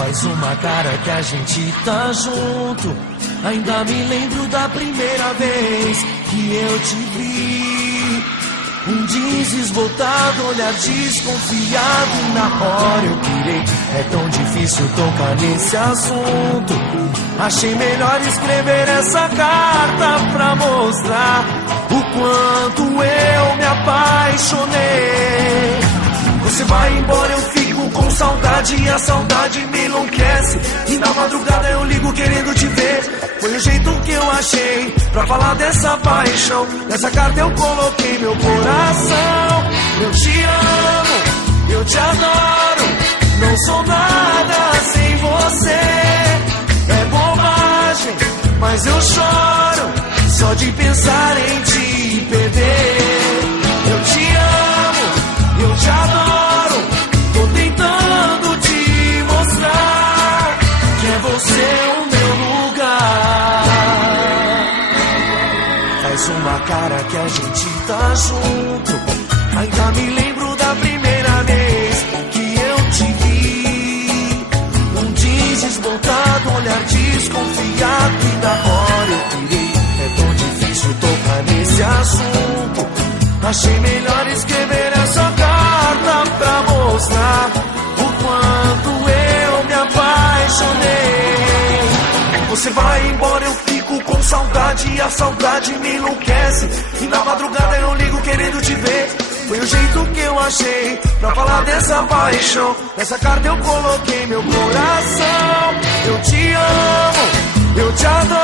Faz uma cara que a gente tá junto. Ainda me lembro da primeira vez que eu te vi. Um jeans voltado, olhar desconfiado. E na hora eu pirei. É tão difícil tocar nesse assunto. Achei melhor escrever essa carta pra mostrar o quanto eu me apaixonei. Você vai embora, eu fico com saudade e a saudade me enlouquece. E na madrugada eu ligo querendo te ver. Foi o jeito que eu achei pra falar dessa paixão. Nessa carta eu coloquei meu coração. Eu te amo, eu te adoro. Não sou nada sem você. É bobagem, mas eu choro só de pensar em te perder. Eu te amo, eu te adoro. Tô tentando te mostrar que é você o meu lugar. Faz uma cara que a gente tá junto. Ainda me lembro da primeira vez que eu te vi. Um jeans desmontado, olhar desconfiado. E na hora eu pirei. É tão difícil tocar nesse assunto. Achei melhor escrever essa carta pra mostrar o quanto eu me apaixonei. Você vai embora, eu fico com saudade e a saudade me enlouquece. E na madrugada eu ligo querendo te ver. Foi o jeito que eu achei pra falar dessa paixão. Nessa carta eu coloquei meu coração. Eu te amo, eu te adoro.